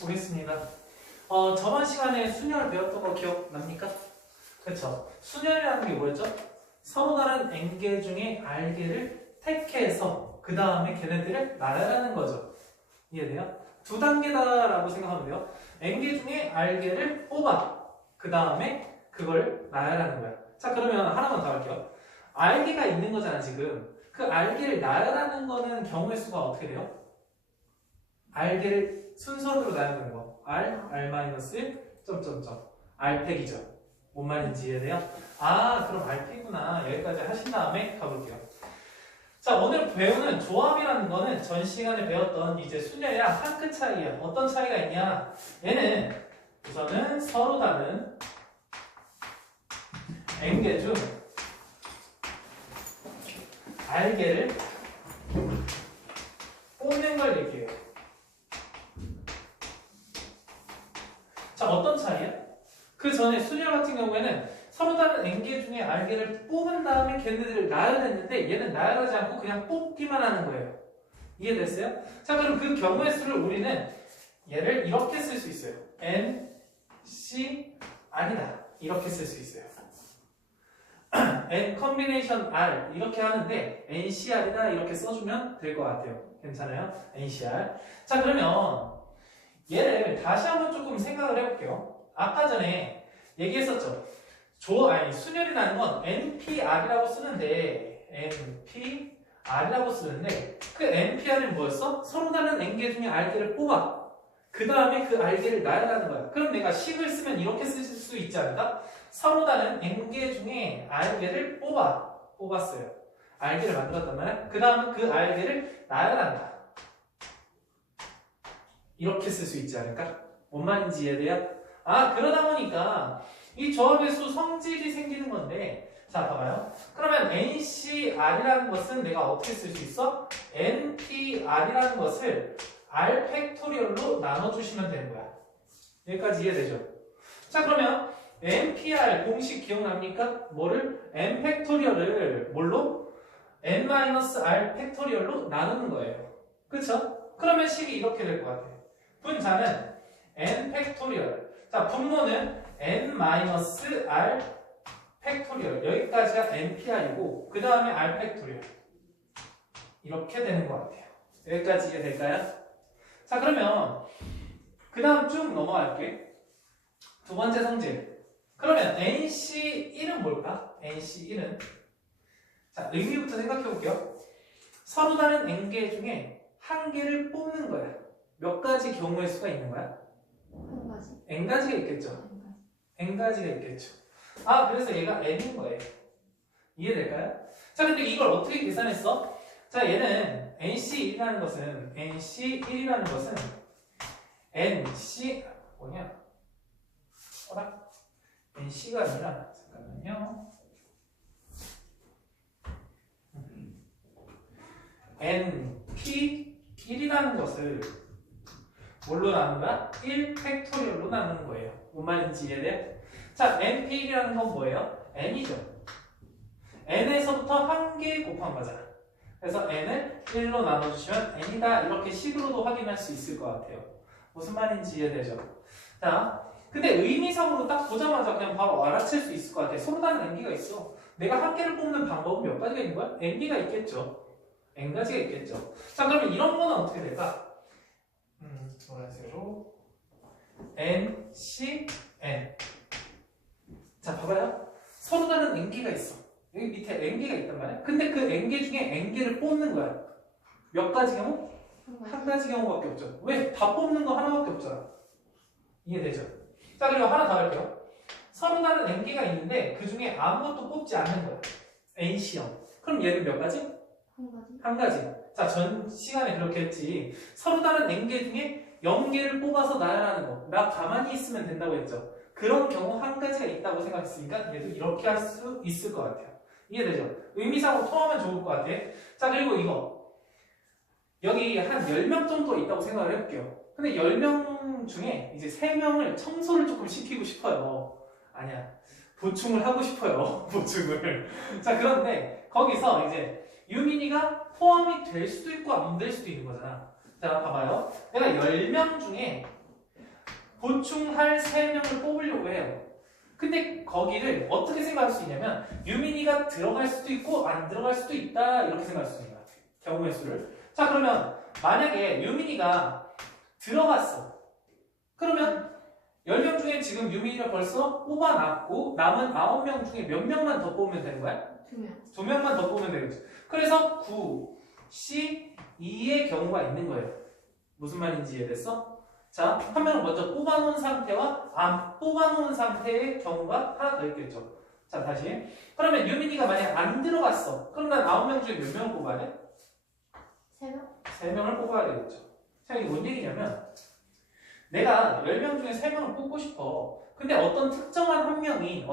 보겠습니다. 저번 시간에 순열 배웠던 거 기억납니까? 그쵸? 순열이라는 게 뭐였죠? 서로 다른 n개 중에 r개를 택해서 그 다음에 걔네들을 나열하는 거죠. 이해돼요? 두 단계다라고 생각하면 돼요. n개 중에 r개를 뽑아. 그 다음에 그걸 나열하는 거야. 자, 그러면 하나만 더 할게요. r개가 있는 거잖아, 지금. 그 r개를 나열하는 거는 경우의 수가 어떻게 돼요? r개를 순서대로 나열하는 거. r, r-1, 점점점. r팩이죠. 뭔 말인지 이해돼요? 아, 그럼 r팩이구나. 여기까지 하신 다음에 가볼게요. 자, 오늘 배우는 조합이라는 거는 전 시간에 배웠던 이제 순열이랑 한 끗 차이야. 어떤 차이가 있냐? 얘는 우선은 서로 다른 n개 중 r개를 뽑는 걸 얘기해요. 자, 어떤 차이야? 그 전에 순열 같은 경우에는 서로 다른 n개 중에 r개를 뽑은 다음에 걔네들을 나열했는데 얘는 나열하지 않고 그냥 뽑기만 하는 거예요. 이해됐어요? 자, 그럼 그 경우의 수를 우리는 얘를 이렇게 쓸 수 있어요. n, c, r이다. 이렇게 쓸 수 있어요. n 컨비네이션 r 이렇게 하는데 n, c, r이다 이렇게 써주면 될 것 같아요. 괜찮아요? n, c, r. 자, 그러면 얘를 다시 한번 조금 생각을 해볼게요. 아까 전에 얘기했었죠. 순열이라는 건 npr이라고 쓰는데 npr이라고 쓰는데 그 npr은 뭐였어? 서로 다른 n개 중에 r개를 뽑아. 그 다음에 그 r개를 나열하는 거야. 그럼 내가 식을 쓰면 이렇게 쓸 수 있지 않을까? 서로 다른 n개 중에 r개를 뽑았어요. r개를 만들었단 말이야. 그 다음에 그 r개를 나열한다. 이렇게 쓸 수 있지 않을까? 뭔 말인지 이해돼요? 아, 그러다 보니까 이 조합의 수 성질이 생기는 건데, 자, 봐봐요. 그러면 NCR이라는 것은 내가 어떻게 쓸 수 있어? NPR이라는 것을 R 팩토리얼로 나눠주시면 되는 거야. 여기까지 이해되죠? 자, 그러면 NPR 공식 기억납니까? 뭐를? N 팩토리얼을 뭘로? N-R 팩토리얼로 나누는 거예요. 그쵸? 그러면 식이 이렇게 될 것 같아요. 분자는 N 팩토리얼. 자, 분모는 N-R 팩토리얼. 여기까지가 NPR이고, 그 다음에 R 팩토리얼. 이렇게 되는 것 같아요. 여기까지 이해될까요? 자, 그러면, 그 다음 쭉 넘어갈게. 두 번째 성질. 그러면 NC1은 뭘까? NC1은. 자, 의미부터 생각해 볼게요. 서로 다른 n개 중에 한 개를 뽑는 거야. 몇 가지 경우의 수가 있는 거야? 한 가지. n가지가 있겠죠. n가지가 있겠죠. 아, 그래서 얘가 n인 거예요. 이해될까요? 자, 근데 이걸 어떻게 계산했어? 자, 얘는 NC1이라는 것은 NC 뭐냐? NC가 아니라 잠깐만요. NP1이라는 것을 뭘로 나눈다? 1 팩토리얼로 나누는 거예요. 뭔 말인지 이해돼? 자, NP1이라는 건 뭐예요? N이죠. N에서부터 한 개 곱한 거잖아. 그래서 N을 1로 나눠주시면 N이다. 이렇게 식으로도 확인할 수 있을 것 같아요. 무슨 말인지 이해되죠? 자, 근데 의미상으로 딱 보자마자 그냥 바로 알아챌 수 있을 것 같아. 서로 다른 N개가 있어. 내가 한 개를 뽑는 방법은 몇 가지가 있는 거야? N개가 있겠죠. N가지가 있겠죠. 자, 그러면 이런 거는 어떻게 될까? 노란색으로 N, C, N. 자, 봐봐요. 서로 다른 N개가 있어. 여기 밑에 N개가 있단 말이야. 근데 그 N개 중에 N개를 뽑는 거야. 몇 가지 경우? 한 가지 경우밖에 없죠. 왜? 다 뽑는 거 하나밖에 없잖아. 이해되죠? 자, 그리고 하나 더 할게요. 서로 다른 N개가 있는데 그 중에 아무것도 뽑지 않는 거야. NC형. 그럼 얘는 몇 가지? 한 가지. 한 가지. 자, 전 시간에 그렇게 했지. 서로 다른 n개 중에 0개를 뽑아서 나열하는 거. 나 가만히 있으면 된다고 했죠. 그런 경우 한 가지가 있다고 생각했으니까 얘도 이렇게 할 수 있을 것 같아요. 이해되죠? 의미상으로 통하면 좋을 것 같아. 자, 그리고 이거. 여기 한 10명 정도 있다고 생각을 해볼게요. 근데 10명 중에 이제 3명을 청소를 조금 시키고 싶어요. 아니야. 보충을 하고 싶어요. 보충을. 자, 그런데 거기서 이제 유민이가 포함이 될 수도 있고 안 될 수도 있는 거잖아. 자, 봐봐요. 내가 10명 중에 보충할 3명을 뽑으려고 해요. 근데 거기를 어떻게 생각할 수 있냐면 유민이가 들어갈 수도 있고 안 들어갈 수도 있다 이렇게 생각할 수 있는 것 같아요. 경우의 수를. 자 그러면 만약에 유민이가 들어갔어. 그러면 10명 중에 지금 유민이를 벌써 뽑아놨고 남은 9명 중에 몇 명만 더 뽑으면 되는 거야? 2명. 2명만 더 뽑으면 되겠죠. 그래서 9, C, 2의 경우가 있는 거예요. 무슨 말인지 이해됐어? 자, 한 명을 먼저 뽑아놓은 상태와 안 뽑아놓은 상태의 경우가 하나 더 있겠죠. 자, 다시. 그러면 유민이가 만약 안 들어갔어. 그럼 난 9명 중에 몇 명을 뽑아야 돼? 3명? 3명을 뽑아야 되겠죠. 자, 이게 뭔 얘기냐면 내가 10명 중에 3명을 뽑고 싶어. 근데 어떤 특정한 한 명이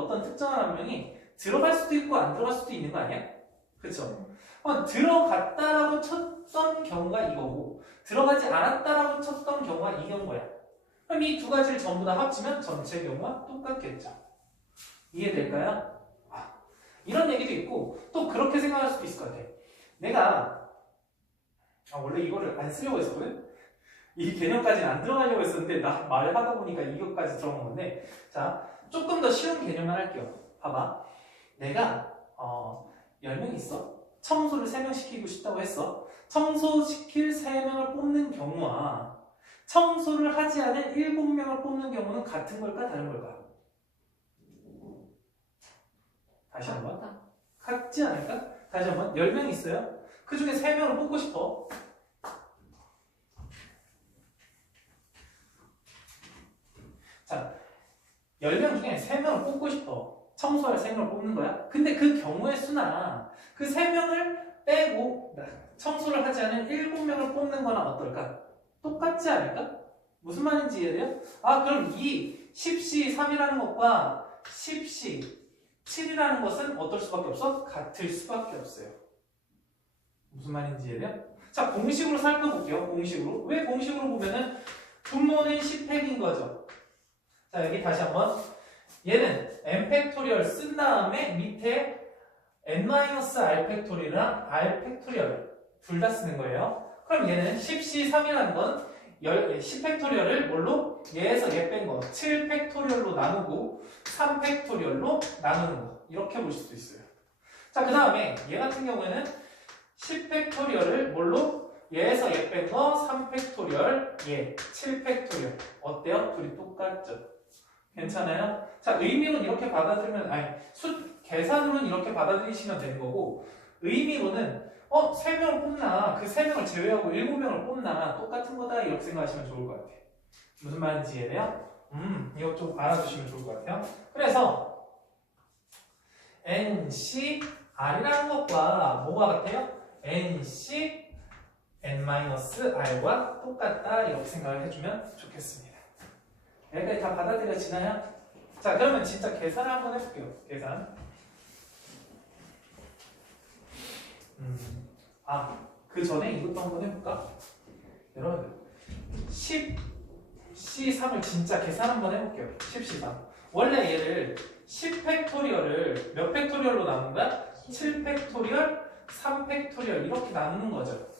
들어갈 수도 있고 안 들어갈 수도 있는 거 아니야? 그쵸? 들어갔다라고 쳤던 경우가 이거고 들어가지 않았다라고 쳤던 경우가 이 경우야. 그럼 이 두 가지를 전부 다 합치면 전체 경우가 똑같겠죠. 이해될까요? 이런 얘기도 있고 또 그렇게 생각할 수도 있을 것 같아. 내가 원래 이거를 안 쓰려고 했었거든? 이 개념까지는 안 들어가려고 했었는데 나 말하다 보니까 이것까지 들어간 건데 자 조금 더 쉬운 개념만 할게요. 봐봐. 내가 10명 있어. 청소를 3명 시키고 싶다고 했어. 청소시킬 3명을 뽑는 경우와 청소를 하지 않은 7명을 뽑는 경우는 같은 걸까 다른 걸까? 다시 한번. 같지 않을까? 다시 한번. 10명 있어요. 그 중에 3명을 뽑고 싶어. 자, 10명 중에 3명을 뽑고 싶어. 청소할 3명을 뽑는 거야. 근데 그 경우의 수나 그 3명을 빼고 청소를 하지 않은 7명을 뽑는 거나 어떨까? 똑같지 않을까? 무슨 말인지 이해돼요? 그럼 이 10C 3이라는 것과 10C 7이라는 것은 어떨 수밖에 없어? 같을 수밖에 없어요. 무슨 말인지 이해돼요? 자, 공식으로 살펴볼게요. 공식으로. 왜 공식으로 보면은 분모는 10팩인 거죠. 자, 여기 다시 한번. 얘는 n 팩토리얼 쓴 다음에 밑에 n-r 팩토리얼이랑 r 팩토리얼 둘 다 쓰는 거예요. 그럼 얘는 10C3이라는 건 10팩토리얼을 뭘로? 얘에서 얘 뺀 거 7팩토리얼로 나누고 3팩토리얼로 나누는 거 이렇게 볼 수도 있어요. 자, 그 다음에 얘 같은 경우에는 10팩토리얼을 뭘로? 얘에서 얘 뺀 거 3팩토리얼 얘 7팩토리얼 어때요? 둘이 똑같죠? 괜찮아요? 자, 의미로는 이렇게 받아들이면 계산으로는 이렇게 받아들이시면 되는 거고 의미로는 3명을 뽑나 그 3명을 제외하고 7명을 뽑나 똑같은 거다 이렇게 생각하시면 좋을 것 같아요. 무슨 말인지 이해돼요? 이거 좀 알아두시면 좋을 것 같아요. 그래서 NCR이라는 것과 뭐가 같아요? NC N-R과 똑같다 이렇게 생각을 해주면 좋겠습니다. 여기까지 다 받아들여지나요? 자, 그러면 진짜 계산을 한번 해볼게요. 계산. 그 전에 이것도 한번 해볼까? 여러분들 10C3을 진짜 계산 한번 해볼게요. 10C3 원래 얘를 10팩토리얼을 몇 팩토리얼로 나눈 거야? 7팩토리얼, 3팩토리얼 이렇게 나누는 거죠.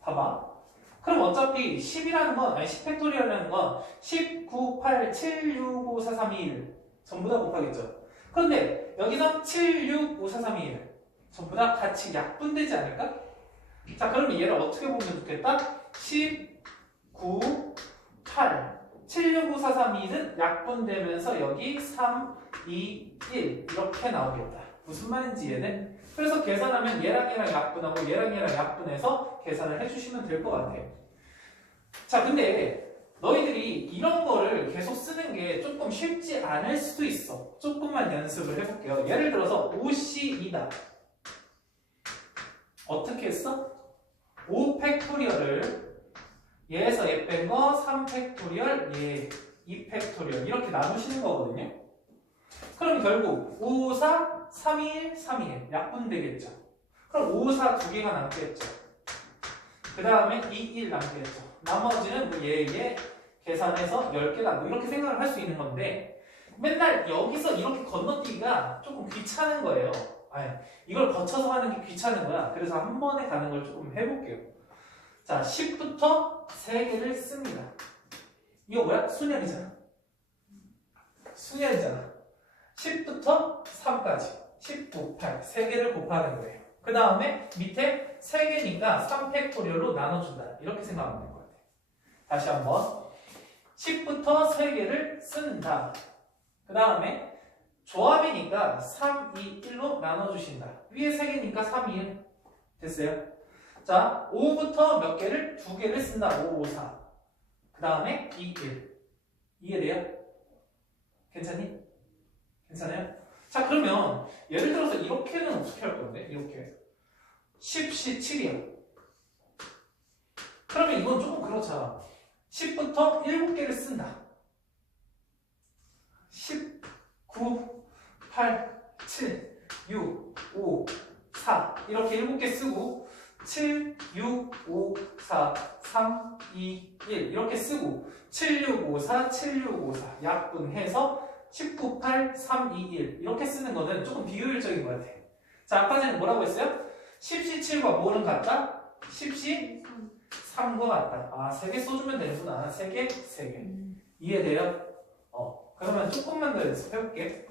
봐봐. 그럼 어차피 10이라는 건 10팩토리얼이라는 건 10, 9, 8, 7, 6, 5, 4, 3, 2, 1 전부 다 곱하겠죠. 그런데 여기서 7, 6, 5, 4, 3, 2, 1 전부 다 같이 약분되지 않을까? 자, 그러면 얘를 어떻게 보면 좋겠다? 10, 9, 8, 7, 6, 5, 4, 3, 2, 1은 약분되면서 여기 3, 2, 1 이렇게 나오겠다. 무슨 말인지 이해돼? 그래서 계산하면 얘랑 얘랑 약분하고 얘랑 얘랑 약분해서 계산을 해주시면 될 것 같아요. 자, 근데 너희들이 이런 거를 계속 쓰는 게 조금 쉽지 않을 수도 있어. 조금만 연습을 해볼게요. 예를 들어서 5C2다. 어떻게 했어? 5팩토리얼을 얘에서 얘 뺀 거 3팩토리얼, 얘 2팩토리얼 이렇게 나누시는 거거든요. 그럼 결국 5, 4, 3, 2, 1, 3, 2, 1 약분되겠죠. 그럼 5, 4 두 개가 남겠죠. 그 다음에 2, 1 남겠죠. 나머지는 얘 계산해서 10개다. 이렇게 생각을 할 수 있는 건데 맨날 여기서 이렇게 건너뛰기가 조금 귀찮은 거예요. 이걸 거쳐서 하는 게 귀찮은 거야. 그래서 한 번에 가는 걸 조금 해볼게요. 자, 10부터 3개를 씁니다. 이거 뭐야? 순열이잖아. 순열이잖아. 10부터 3까지 10, 9, 8 3개를 곱하는 거예요. 그 다음에 밑에 3개니까 3팩토리얼로 나눠준다. 이렇게 생각하면 될 것 같아요. 다시 한번 10부터 3개를 쓴다. 그 다음에 조합이니까 3, 2, 1로 나눠주신다. 위에 3개니까 3, 2, 1 됐어요? 자, 5부터 몇 개를? 2개를 쓴다. 5, 5, 4 그 다음에 2, 1 이해돼요? 괜찮니? 괜찮아요? 자, 그러면 예를 들어서 이렇게는 어떻게 할 건데? 이렇게 10시 7이야. 그러면 이건 조금 그렇잖아. 10부터 7개를 쓴다. 10, 9, 8, 7, 6, 5, 4 이렇게 7개 쓰고 7, 6, 5, 4, 3, 2, 1 이렇게 쓰고 7, 6, 5, 4, 7, 6, 5, 4 약분해서 19, 8, 3, 2, 1 이렇게 쓰는 거는 조금 비효율적인 것 같아. 자, 아까 전에 뭐라고 했어요? 10시 7과 뭐는 같다? 10시 3과 같다. 아, 3개 써주면 되는구나. 3개, 3개. 이해돼요? 그러면 조금만 더 연습해볼게.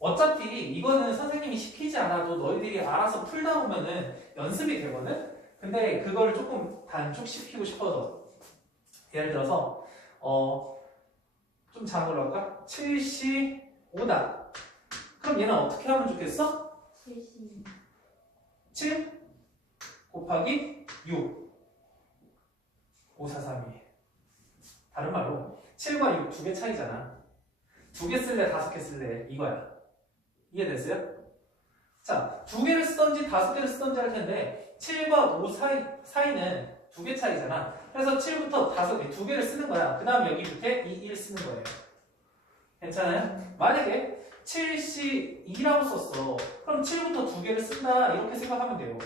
어차피 이거는 선생님이 시키지 않아도 너희들이 알아서 풀다 보면은 연습이 되거든? 근데 그걸 조금 단축시키고 싶어서 예를 들어서 좀 작은 걸로 할까? 7시 5다. 그럼 얘는 어떻게 하면 좋겠어? 7시 7 곱하기 6 5, 4, 3, 2 다른 말로 7과 6 두 개 차이잖아. 2개 쓸래? 5개 쓸래? 이거야. 이해됐어요? 자, 2개를 쓰던지 5개를 쓰던지 할 텐데 7과 5 사이는 2개 차이잖아. 그래서 7부터 5개, 2개를 쓰는 거야. 그 다음 여기 밑에 2, 1 쓰는 거예요. 괜찮아요? 만약에 7시 2라고 썼어. 그럼 7부터 2개를 쓴다. 이렇게 생각하면 돼요.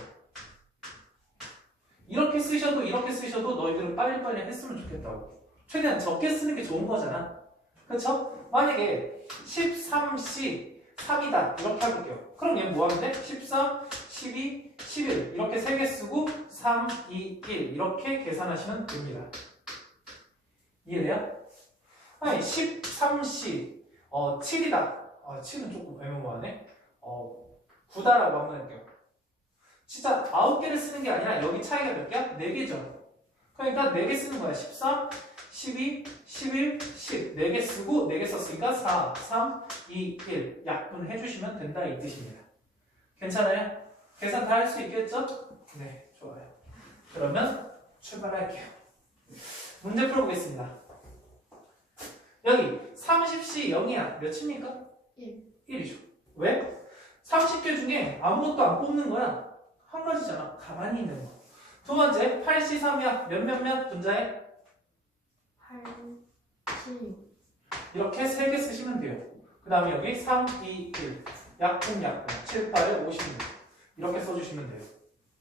이렇게 쓰셔도 이렇게 쓰셔도 너희들은 빨리빨리 했으면 좋겠다고. 최대한 적게 쓰는 게 좋은 거잖아. 그렇죠? 만약에 13시 3이다. 이렇게 해볼게요. 그럼 얘는 뭐 하면 돼? 13, 12, 11 이렇게 3개 쓰고 3, 2, 1 이렇게 계산하시면 됩니다. 이해돼요? 아니 13시 7이다. 7은 조금 애매모호하네. 9다라고 한번 할게요. 진짜 9개를 쓰는 게 아니라 여기 차이가 몇 개야? 4개죠. 그러니까 4개 쓰는 거야. 13, 12, 11, 10 4개 쓰고 4개 썼으니까 4, 3, 2, 1 약분해 주시면 된다 이 뜻입니다. 괜찮아요? 계산 다 할 수 있겠죠? 네, 좋아요. 그러면 출발할게요. 문제 풀어보겠습니다. 여기 30시 0이야. 몇입니까? 1 1이죠. 왜? 30개 중에 아무것도 안 뽑는 거야. 한 가지잖아. 가만히 있는 거. 두 번째, 8시 3이야. 몇 분자에? 8 7 이렇게 3개 쓰시면 돼요. 그 다음에 여기 3, 2, 1 약분 7, 8에 56 이렇게 써주시면 돼요.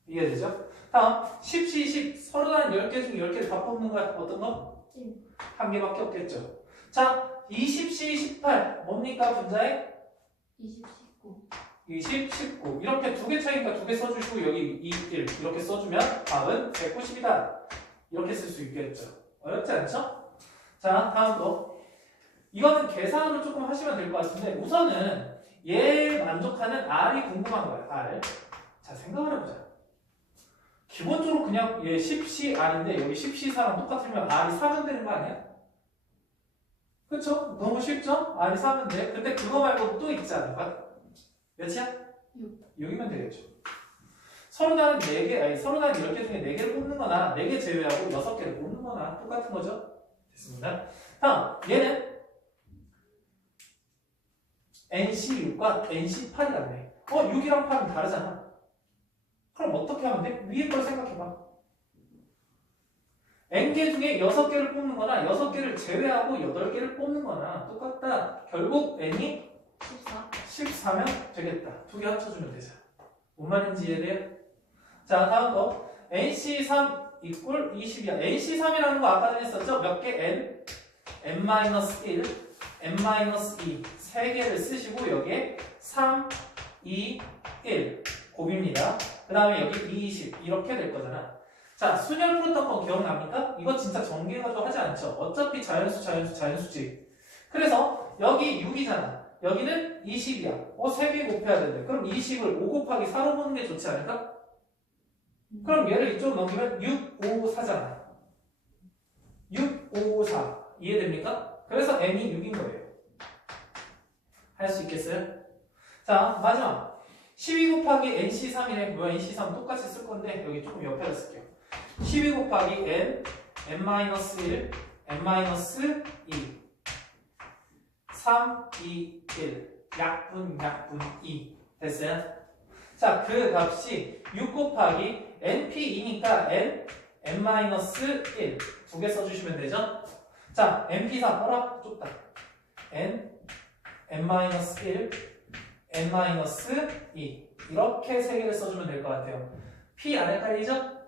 이해되죠? 다음 10시 10 서로 다른 10개 중에 10개를 다 뽑는 거야. 어떤 거? 1 한 개밖에 없겠죠. 자 20시 18 뭡니까 분자에? 20 19 20, 19 이렇게 2개 차이니까 2개 써주시고 여기 2, 1 이렇게 써주면 답은 190이다 이렇게 쓸 수 있겠죠. 어렵지 않죠? 자 다음 거 이거는 계산으로 조금 하시면 될 것 같은데 우선은 얘 만족하는 R이 궁금한 거야. R 자 생각을 해보자. 기본적으로 그냥 얘 10시 R인데 여기 10시 4랑 똑같으면 R이 4면 되는 거 아니야? 그쵸? 너무 쉽죠? R이 4면 돼. 근데 그거 말고 또 있지 않을까? 몇이야? 6 6이면 되겠죠. 서로 다른 4개, 아니 서로 다른 10개 중에 4개를 뽑는 거나 4개 제외하고 6개를 뽑는 거나 똑같은 거죠. 됐습니다. 다음, 얘는 NC6과 NC8이라네. 6이랑 8은 다르잖아. 그럼 어떻게 하면 돼? 위에 걸 생각해봐. N개 중에 6개를 뽑는 거나 6개를 제외하고 8개를 뽑는 거나 똑같다. 결국 N이 14 14면 되겠다. 2개 합쳐주면 되잖아. 뭔 말인지 이해돼요? 자, 다음 거. NC3 이꼴 20이야. NC3이라는 거 아까 전에 했었죠? 몇 개? N? N-1, N-2. 3개를 쓰시고 여기에 3, 2, 1. 곱입니다. 그 다음에 여기 20. 이렇게 될 거잖아. 자, 순열 풀었던 거 기억납니까? 이거 진짜 정리해가지고 하지 않죠? 어차피 자연수지. 그래서 여기 6이잖아. 여기는 20이야. 3개 곱해야 되는데. 그럼 20을 5 곱하기 4로 보는 게 좋지 않을까? 그럼 얘를 이쪽으로 넘기면 6, 5, 4잖아. 6, 5, 4. 이해됩니까? 그래서 n이 6인 거예요. 할 수 있겠어요? 자, 마지막. 12 곱하기 nc3이네. 뭐야, nc3 똑같이 쓸 건데, 여기 조금 옆에다 쓸게요. 12 곱하기 n, n-1, n-2, 3, 2, 1. 약분, 2. 됐어요? 자, 그 값이 6 곱하기 np2니까 n, n-1. 두 개 써주시면 되죠? 자, np3 뭐라? 좁다. n, n-1, n-2. 이렇게 세 개를 써주면 될 것 같아요. p 안 헷갈리죠?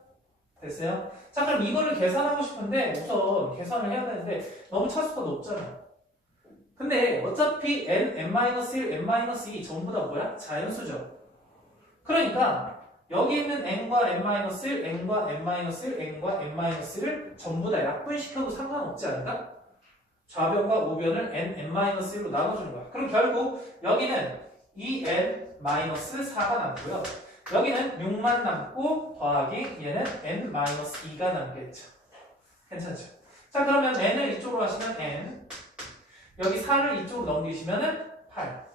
됐어요? 자, 그럼 이거를 계산하고 싶은데 우선 계산을 해야 되는데 너무 차수가 높잖아요. 근데 어차피 n, n-1, n-2 전부 다 뭐야? 자연수죠. 그러니까 여기 있는 n과 n-1, n과 n-1, n과 n-1를 전부 다 약분시켜도 상관없지 않을까? 좌변과 우변을 n-1로 나눠주는 거야. 그럼 결국 여기는 2n-4가 남고요. 여기는 6만 남고 더하기 얘는 n-2가 남겠죠. 괜찮죠? 자, 그러면 n을 이쪽으로 하시면 n, 여기 4를 이쪽으로 넘기시면은 8.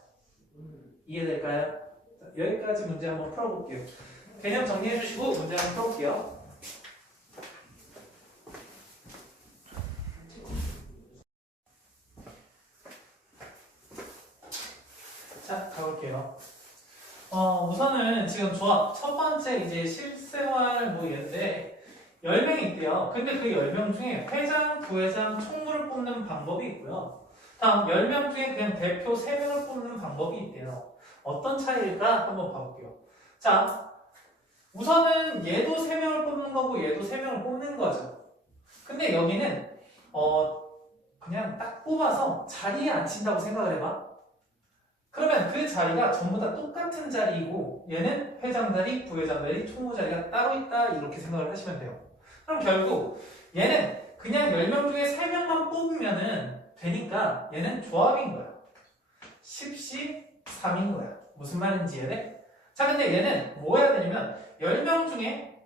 이해될까요? 자, 여기까지 문제 한번 풀어볼게요. 개념 정리해 주시고 문제 한번 풀어볼게요. 자, 가볼게요. 우선은 지금 조합 첫 번째 이제 실생활 뭐 얘인데 10명이 있대요. 근데 그 10명 중에 회장, 부회장, 총무를 뽑는 방법이 있고요. 다음 10명 중에 그냥 대표 3명을 뽑는 방법이 있대요. 어떤 차이일까 한번 봐볼게요. 자, 우선은 얘도 3명을 뽑는 거고 얘도 3명을 뽑는 거죠. 근데 여기는 그냥 딱 뽑아서 자리에 앉힌다고 생각을 해봐. 그러면 그 자리가 전부 다 똑같은 자리이고 얘는 회장 자리, 부회장 자리, 총무 자리가 따로 있다 이렇게 생각을 하시면 돼요. 그럼 결국 얘는 그냥 10명 중에 3명만 뽑으면은 되니까 얘는 조합인 거야. 10시 3인 거야. 무슨 말인지 이해돼? 자, 근데 얘는 뭐 해야 되냐면 10명 중에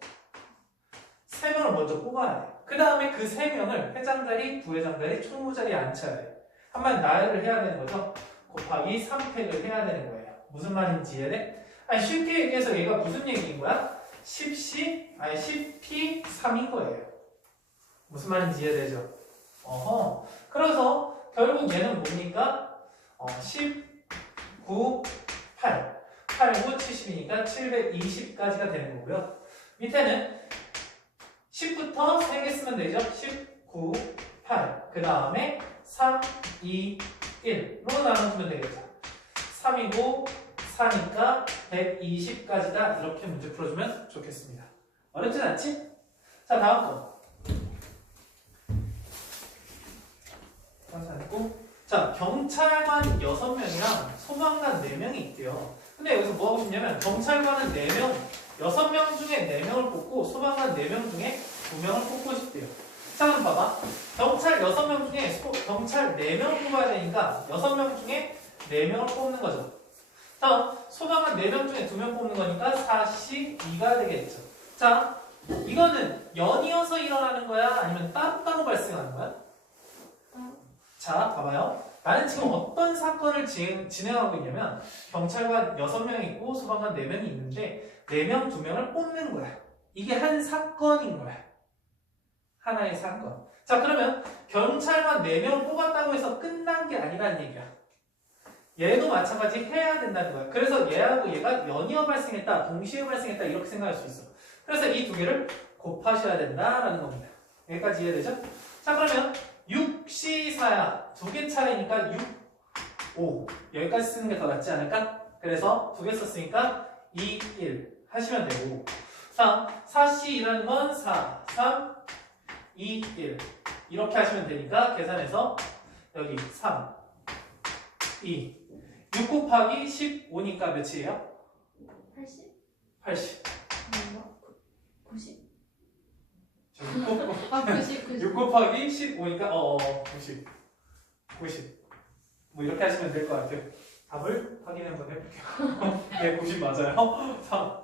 3명을 먼저 뽑아야 돼. 그 다음에 그 3명을 회장 자리, 부회장 자리, 총무 자리에 앉혀야 돼. 한번 나열을 해야 되는 거죠. 곱하기 3팩을 해야 되는 거예요. 무슨 말인지 이해돼? 아니, 쉽게 얘기해서 얘가 무슨 얘기인 거야? 10p 3인 거예요. 무슨 말인지 이해되죠? 그래서 결국 얘는 뭡니까? 10, 9, 8. 8, 9, 70이니까 720까지가 되는 거고요. 밑에는 10부터 3개 쓰면 되죠? 10, 9, 8. 그 다음에 3, 2, 1로 나눠주면 되겠죠. 3이고 4니까 120까지다. 이렇게 문제 풀어주면 좋겠습니다. 어렵진 않지? 자, 다음 거. 자, 경찰관 6명이랑 소방관 4명이 있대요. 근데 여기서 뭐 하고 싶냐면 경찰관은 4명, 6명 중에 4명을 뽑고 소방관 4명 중에 2명을 뽑고 싶대요. 자, 그럼 봐봐. 경찰 6명 중에 경찰 4명 뽑아야 되니까 6명 중에 4명을 뽑는 거죠. 다음 소방관 4명 중에 2명 뽑는 거니까 4씩 2가 되겠죠. 자, 이거는 연이어서 일어나는 거야? 아니면 따로따로 발생하는 거야? 자, 봐봐요. 나는 지금 어떤 사건을 진행하고 있냐면 경찰관 6명 있고 소방관 4명이 있는데 4명, 2명을 뽑는 거야. 이게 한 사건인 거야. 하나의 사건. 자, 그러면 경찰관 4명을 뽑았다고 해서 끝난 게 아니라는 얘기야. 얘도 마찬가지 해야 된다는 거야. 그래서 얘하고 얘가 연이어 발생했다, 동시에 발생했다 이렇게 생각할 수 있어. 그래서 이 두 개를 곱하셔야 된다라는 겁니다. 여기까지 이해되죠? 자, 그러면 6시 4야. 2개 차이니까 6, 5. 여기까지 쓰는 게 더 낫지 않을까? 그래서 2개 썼으니까 2, 1 하시면 되고. 자, 4시 2라는 건 4, 3, 2, 1 이렇게 하시면 되니까 계산해서 여기 3, 2 6 곱하기 15니까 몇이에요? 80? 80 뭔가? 90? 6 90, 90. 곱하기 15니까 90 뭐 이렇게 하시면 될 것 같아요. 답을 확인 한번 해볼게요. 네, 90 맞아요. 3.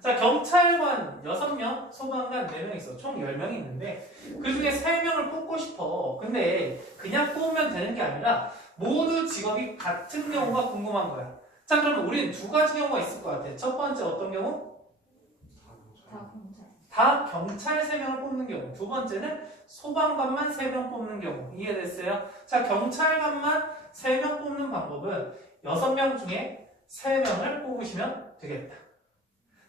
자, 경찰관 6명, 소방관 4명 있어. 총 10명이 있는데 그 중에 3명을 뽑고 싶어. 근데 그냥 뽑으면 되는 게 아니라 모두 직업이 같은 경우가 궁금한 거야. 자, 그러면 우리는 두 가지 경우가 있을 것 같아. 첫 번째 어떤 경우? 다 경찰. 다 경찰 3명을 뽑는 경우. 두 번째는 소방관만 3명 뽑는 경우. 이해됐어요? 자, 경찰관만 3명 뽑는 방법은 6명 중에 3명을 뽑으시면 되겠다.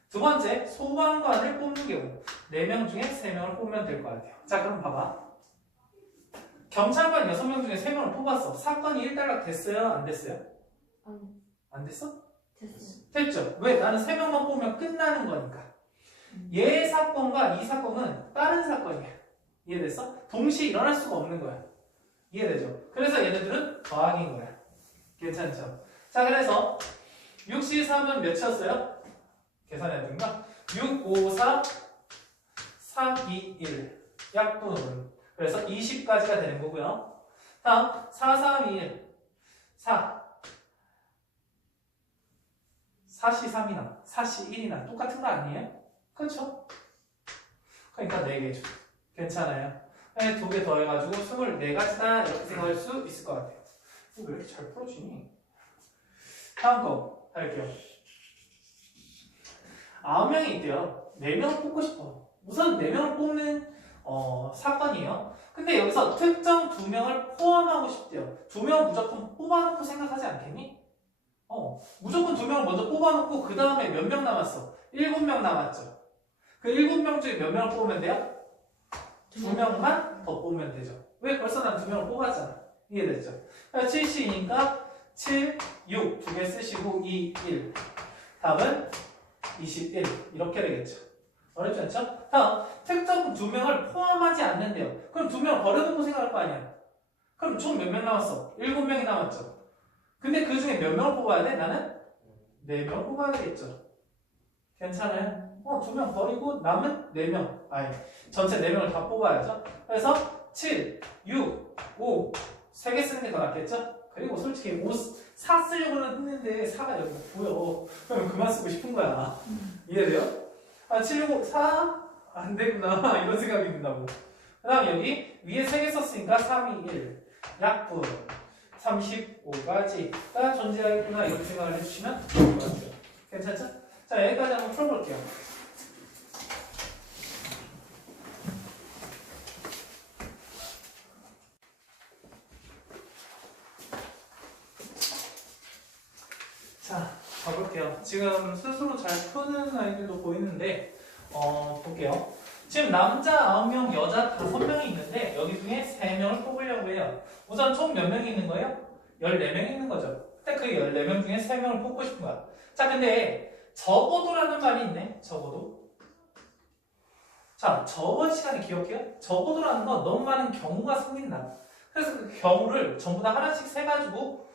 두 번째, 소방관을 뽑는 경우 4명 중에 3명을 뽑으면 될 것 같아요. 자, 그럼 봐봐. 경찰관 6명 중에 3명을 뽑았어. 사건이 일단락 됐어요? 안 됐어요? 아니, 안 됐어? 됐어요. 됐죠. 왜? 나는 3명만 뽑으면 끝나는 거니까. 얘 사건과 이 사건은 다른 사건이야. 이해됐어? 동시에 일어날 수가 없는 거야. 이해되죠? 그래서 얘네들은 더하기인 거야. 괜찮죠? 자, 그래서 63은 몇이었어요? 계산해야 되는가? 6, 5, 4, 3, 2, 1. 약분은. 그래서 20까지가 되는 거고요. 다음 4, 3, 2, 1. 4. 4시 3이나 4시 1이나 똑같은 거 아니에요? 그렇죠? 그러니까 4개죠. 괜찮아요. 네, 2개 더해가지고 24가지다 이렇게 생각할 수 있을 것 같아요. 왜 이렇게 잘 풀어지니? 다음 거 할게요. 9명이 있대요. 4명을 뽑고 싶어. 우선 4명을 뽑는 사건이에요. 근데 여기서 특정 2명을 포함하고 싶대요. 2명은 무조건 뽑아놓고 생각하지 않겠니? 무조건 2명을 먼저 뽑아놓고 그 다음에 몇 명 남았어? 7명 남았죠. 그 7명 중에 몇 명을 뽑으면 돼요? 2명만 더 뽑으면 되죠. 왜? 벌써 난 2명을 뽑았잖아. 이해됐죠? 7C니까 7, 6 2개 쓰시고 2, 1. 답은 21 이렇게 되겠죠. 어렵지 않죠? 다음 특정 2명을 포함하지 않는데요. 그럼 2명을 버려놓고 생각할 거 아니야. 그럼 총 몇 명 남았어? 7명이 남았죠. 근데 그 중에 몇 명을 뽑아야 돼? 나는 4명을 뽑아야 되겠죠. 괜찮아요? 2명 버리고 남은 4명. 아니, 전체 4명을 다 뽑아야죠. 그래서 7, 6, 5, 3개 쓰는 게 더 낫겠죠? 그리고 솔직히 4 쓰려고는 했는데 4가 여기 보여. 그럼 그만 쓰고 싶은 거야. 이해돼요? 7, 6, 5, 4? 안 되구나. 이런 생각이 든다고. 그 다음 여기 위에 3개 썼으니까 3, 2, 1. 약분. 35가지가 존재하겠구나. 이렇게 생각을 해주시면 좋을 것 같아요. 괜찮죠? 자, 여기까지 한번 풀어볼게요. 자, 가볼게요. 지금 스스로 잘 푸는 아이들도 보이는데, 볼게요. 지금 남자 9명, 여자 5명이 있는데, 여기 중에 3명을 뽑으려고 해요. 우선 총 몇 명이 있는 거예요? 14명이 있는 거죠. 근데 그 14명 중에 3명을 뽑고 싶은 거야. 자, 근데 적어도라는 말이 있네. 적어도. 자, 저번 시간에 기억해요? 적어도라는 건 너무 많은 경우가 생긴다. 그래서 그 경우를 전부 다 하나씩 세가지고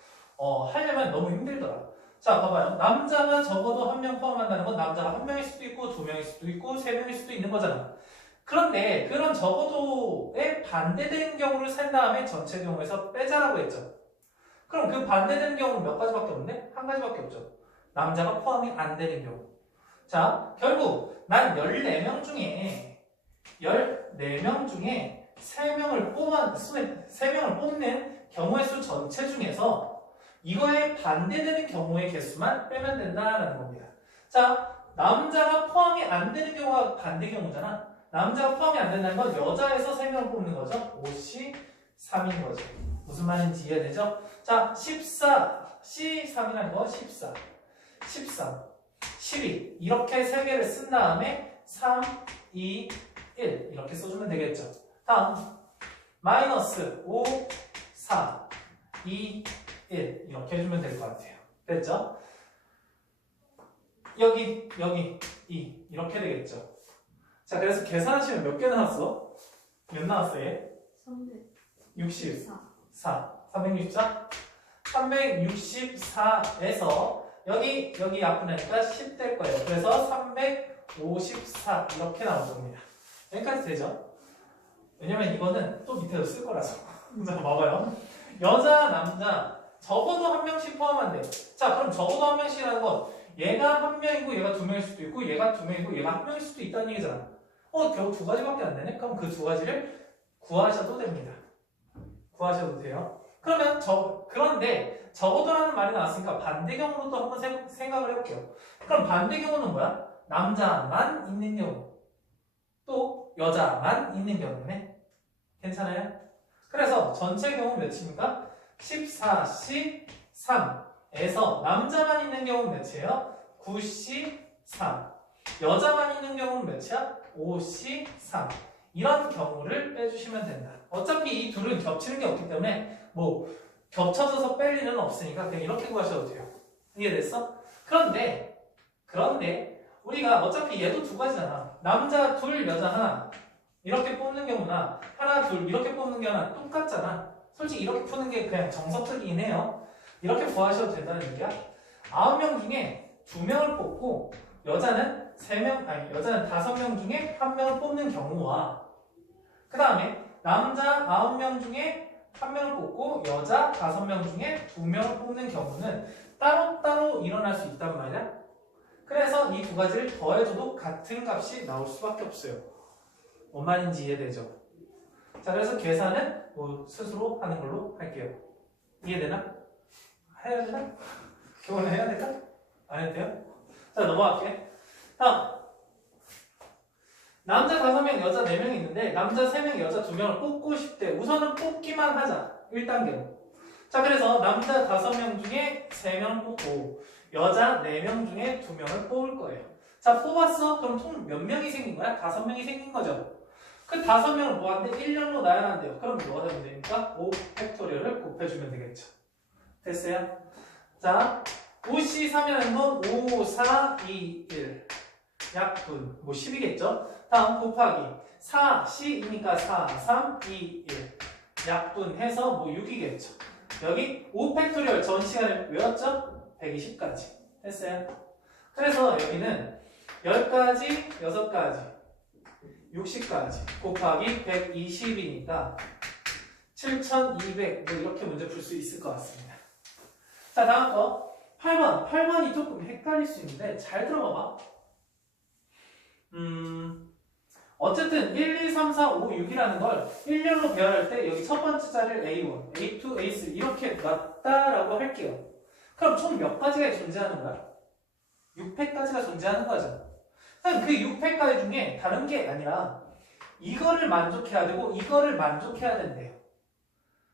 하려면 너무 힘들더라. 자, 봐봐요. 남자가 적어도 1명 포함한다는 건 남자가 1명일 수도 있고 2명일 수도 있고 3명일 수도 있는 거잖아. 그런데 그런 적어도에 반대되는 경우를 센 다음에 전체 경우에서 빼자라고 했죠. 그럼 그 반대되는 경우는 몇 가지밖에 없네? 한 가지밖에 없죠. 남자가 포함이 안 되는 경우. 자, 결국 난 14명 중에 3명을 뽑는 경우의 수 전체 중에서 이거에 반대되는 경우의 개수만 빼면 된다라는 겁니다. 자, 남자가 포함이 안 되는 경우가 반대 경우잖아. 남자가 포함이 안 된다는 건 여자에서 3명을 뽑는 거죠. 5C 3인 거죠. 무슨 말인지 이해되죠? 자, 14, C3이라는 건 14, 13, 12 이렇게 3개를 쓴 다음에 3, 2, 1 이렇게 써주면 되겠죠. 다음 마이너스 5, 4, 2, 1 이렇게 해주면 될 것 같아요. 됐죠? 여기 2 이렇게 되겠죠. 자, 그래서 계산하시면 몇 개 나왔어? 몇 나왔어 얘? 364 364? 364에서 여기 약분하니까 10 될 거예요. 그래서 354 이렇게 나올 겁니다. 여기까지 되죠? 왜냐면 이거는 또 밑에도 쓸 거라서. 자, 봐봐요. 여자, 남자 적어도 한 명씩 포함한대. 자, 그럼 적어도 한 명씩이라는 건 얘가 한 명이고 얘가 두 명일 수도 있고 얘가 두 명이고 얘가 한 명일 수도 있다는 얘기잖아. 겨우 두 가지밖에 안 되네? 그럼 그 두 가지를 구하셔도 됩니다. 구하셔도 돼요. 그러면 그런데 적어도라는 말이 나왔으니까 반대경우로 또 한번 생각을 해볼게요. 그럼 반대경우는 뭐야? 남자만 있는 경우. 또 여자만 있는 경우네. 괜찮아요? 그래서 전체 경우 몇입니까? 14C 3에서 남자만 있는 경우는 몇이에요? 9C 3. 여자만 있는 경우는 몇이야? 5C 3. 이런 경우를 빼주시면 된다. 어차피 이 둘은 겹치는 게 없기 때문에 뭐 겹쳐져서 뺄 일은 없으니까 그냥 이렇게 구하셔도 돼요. 이해됐어? 그런데 우리가 어차피 얘도 두 가지잖아. 남자 둘, 여자 하나 이렇게 뽑는 경우나 하나 둘 이렇게 뽑는 경우나 똑같잖아. 솔직히 이렇게 푸는 게 그냥 정석적이긴 해요. 이렇게 구하셔도 된다는 얘기야. 9명 중에 2명을 뽑고 여자는 5명 중에 1명을 뽑는 경우와 그 다음에 남자 9명 중에 1명을 뽑고 여자 5명 중에 2명을 뽑는 경우는 따로따로 일어날 수 있단 말이야. 그래서 이 두 가지를 더해줘도 같은 값이 나올 수밖에 없어요. 뭔 말인지 이해되죠? 자, 그래서 계산은 뭐 스스로 하는 걸로 할게요. 이해되나? 해야 되나? 교원을 해야 될까? 안 해도 돼요? 자, 넘어갈게. 다음. 남자 5명, 여자 4명 있는데 남자 3명, 여자 2명을 뽑고 싶대. 우선은 뽑기만 하자. 1단계로. 자, 그래서 남자 5명 중에 3명을 뽑고 여자 4명 중에 2명을 뽑을 거예요. 자, 뽑았어? 그럼 총 몇 명이 생긴 거야? 5명이 생긴 거죠. 그 5명을 뭐한대? 1년로 나열한대요. 그럼 뭐가 되면 됩니까? 5 팩토리얼을 곱해주면 되겠죠. 됐어요? 자, 5C 3이라는 건 5, 4, 2, 1 약분 뭐 10이겠죠? 다음 곱하기 4C이니까 4, 3, 2, 1 약분해서 뭐 6이겠죠. 여기 5팩토리얼 전 시간에 외웠죠? 120까지 됐어요? 그래서 여기는 10가지, 6가지 60까지 곱하기 120이니까 7200 뭐 이렇게 문제 풀 수 있을 것 같습니다. 자, 다음 거 8번. 8번이 조금 헷갈릴 수 있는데 잘 들어봐봐. 어쨌든 1, 2, 3, 4, 5, 6이라는 걸 1년로 배열할 때 여기 첫 번째 자리를 A1, A2, A3 이렇게 놨다라고 할게요. 그럼 총 몇 가지가 존재하는 거야? 6팩까지가 존재하는 거죠. 그 6팩까지 중에 다른 게 아니라 이거를 만족해야 되고 이거를 만족해야 된대요.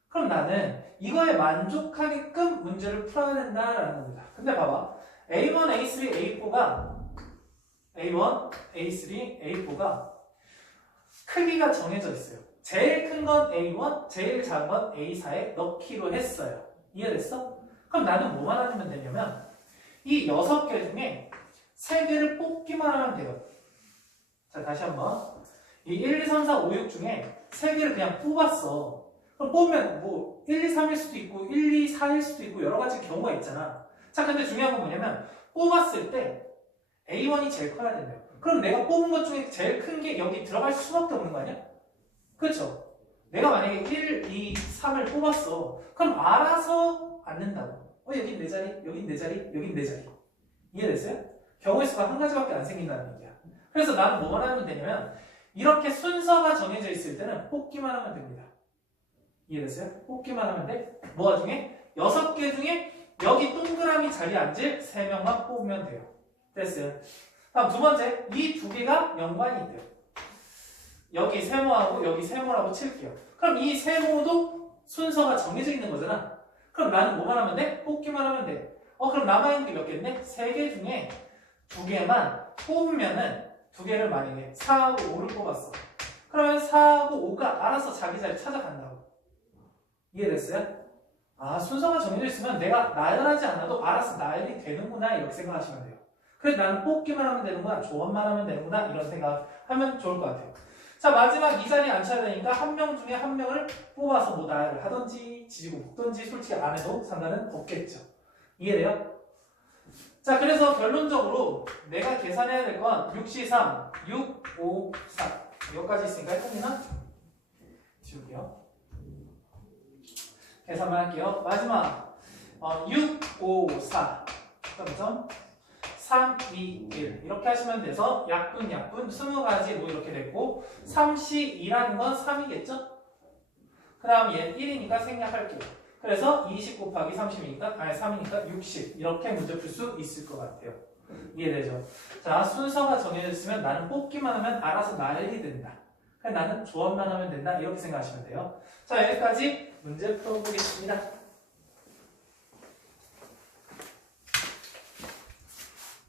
그럼 나는 이거에 만족하게끔 문제를 풀어야 된다라는 겁니다. 근데 봐봐. A1, A3, A4가 A1, A3, A4가 크기가 정해져 있어요. 제일 큰 건 A1, 제일 작은 건 A4에 넣기로 했어요. 이해됐어? 그럼 나는 뭐만 하면 되냐면 이 6개 중에 3개를 뽑기만 하면 돼요. 자, 다시 한번. 이 1, 2, 3, 4, 5, 6 중에 3개를 그냥 뽑았어. 그럼 뽑으면 뭐 1, 2, 3일 수도 있고 1, 2, 4일 수도 있고 여러 가지 경우가 있잖아. 자, 근데 중요한 건 뭐냐면 뽑았을 때 A1이 제일 커야 된대요. 그럼 내가 뽑은 것 중에 제일 큰 게 여기 들어갈 수밖에 없는 거 아니야? 그렇죠? 내가 만약에 1, 2, 3을 뽑았어. 그럼 알아서 앉는다고. 여긴 내 자리, 여긴 내 자리, 여긴 내 자리. 이해됐어요? 경우의 수가 한 가지밖에 안 생긴다는 얘기야. 그래서 나는 뭐만 하면 되냐면 이렇게 순서가 정해져 있을 때는 뽑기만 하면 됩니다. 이해됐어요? 뽑기만 하면 돼. 뭐가 중에? 6개 중에 여기 동그라미 자리에 앉을 3명만 뽑으면 돼요. 됐어요? 다음 두 번째, 이 두 개가 연관이 있대요. 여기 세모하고 여기 세모라고 칠게요. 그럼 이 세모도 순서가 정해져 있는 거잖아. 그럼 나는 뭐만 하면 돼? 뽑기만 하면 돼. 그럼 남아있는 게 몇 개인데? 3개 중에 2개만 뽑으면은 2개를 만약에 4하고 5를 뽑았어. 그러면 4하고 5가 알아서 자기 자리 찾아간다고. 이해됐어요? 아, 순서가 정해져 있으면 내가 나열하지 않아도 알아서 나열이 되는구나 이렇게 생각하시면 돼요. 그래서 나는 뽑기만 하면 되는구나, 조언만 하면 되는구나 이런 생각하면 좋을 것 같아요. 자, 마지막 이 자리에 앉혀야 되니까 한 명 중에 한 명을 뽑아서 뭐 나열을 하든지 지지고 볶든지 솔직히 안 해도 상관은 없겠죠. 이해돼요? 자, 그래서 결론적으로 내가 계산해야 될 건 6C3, 6, 5, 4 여기까지 있으니까 헷갈리나? 지울게요. 계산만 할게요. 마지막 6, 5, 4 점점 3, 2, 1 이렇게 하시면 돼서 약분 20가지 뭐 이렇게 됐고 32라는 건 3이겠죠? 그 다음 얘는 1이니까 생략할게요. 그래서 20 곱하기 30이니까 3이니까 60 이렇게 문제 풀 수 있을 것 같아요. 이해되죠? 자, 순서가 정해졌으면 나는 뽑기만 하면 알아서 난리 된다. 그냥 나는 조합만 하면 된다. 이렇게 생각하시면 돼요. 자, 여기까지 문제 풀어보겠습니다.